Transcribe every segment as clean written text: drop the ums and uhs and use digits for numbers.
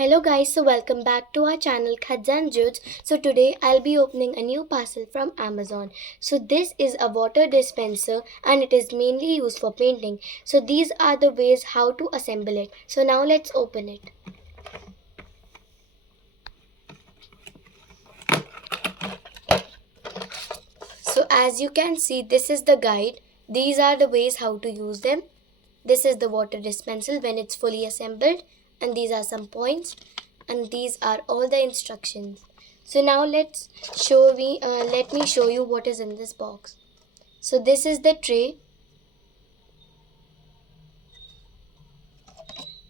Hello guys, so welcome back to our channel Khadzan Judes. So today I'll be opening a new parcel from Amazon. So this is a water dispenser and it is mainly used for painting. So these are the ways how to assemble it. So now let's open it. So as you can see, this is the guide. These are the ways how to use them. This is the water dispenser when it's fully assembled, and these are some points, and these are all the instructions. So now let me show you what is in this box. So this is the tray.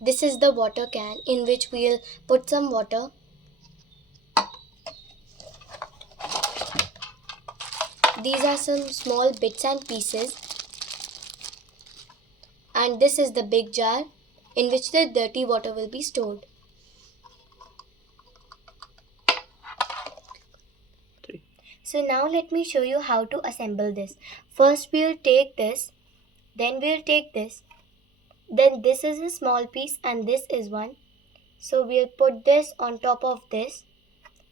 This is the water can in which we'll put some water. These are some small bits and pieces, and this is the big jar in which the dirty water will be stored. So now let me show you how to assemble this. First we'll take this, then we'll take this, then this is a small piece and this is one. So we'll put this on top of this,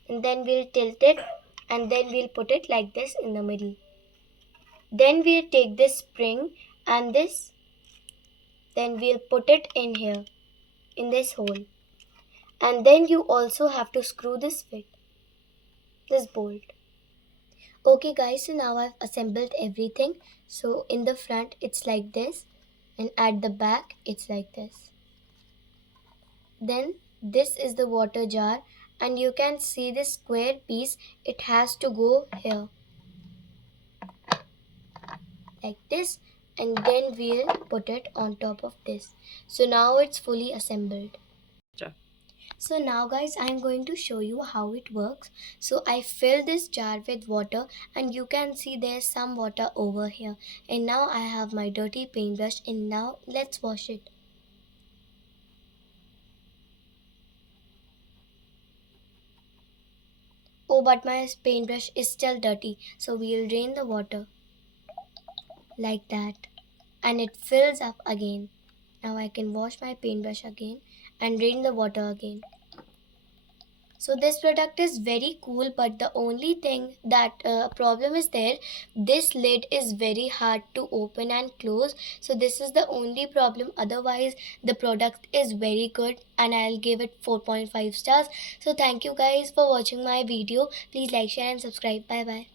and then we'll tilt it, and then we'll put it like this in the middle. Then we'll take this spring and this, then we'll put it in here, in this hole. And then you also have to screw this fit, this bolt. Okay guys, so now I've assembled everything. So in the front it's like this, and at the back it's like this. Then this is the water jar, and you can see this square piece, it has to go here like this, and then we'll put it on top of this. So now it's fully assembled. So now guys, I'm going to show you how it works. So I fill this jar with water, and you can see there's some water over here. And now I have my dirty paintbrush, and now let's wash it. Oh, but my paintbrush is still dirty. So we'll drain the water like that, and it fills up again. Now I can wash my paintbrush again and drain the water again. So this product is very cool, but the only thing that problem is there, this lid is very hard to open and close. So this is the only problem. Otherwise the product is very good, and I'll give it 4.5 stars. So thank you guys for watching my video. Please like, share and subscribe. Bye bye.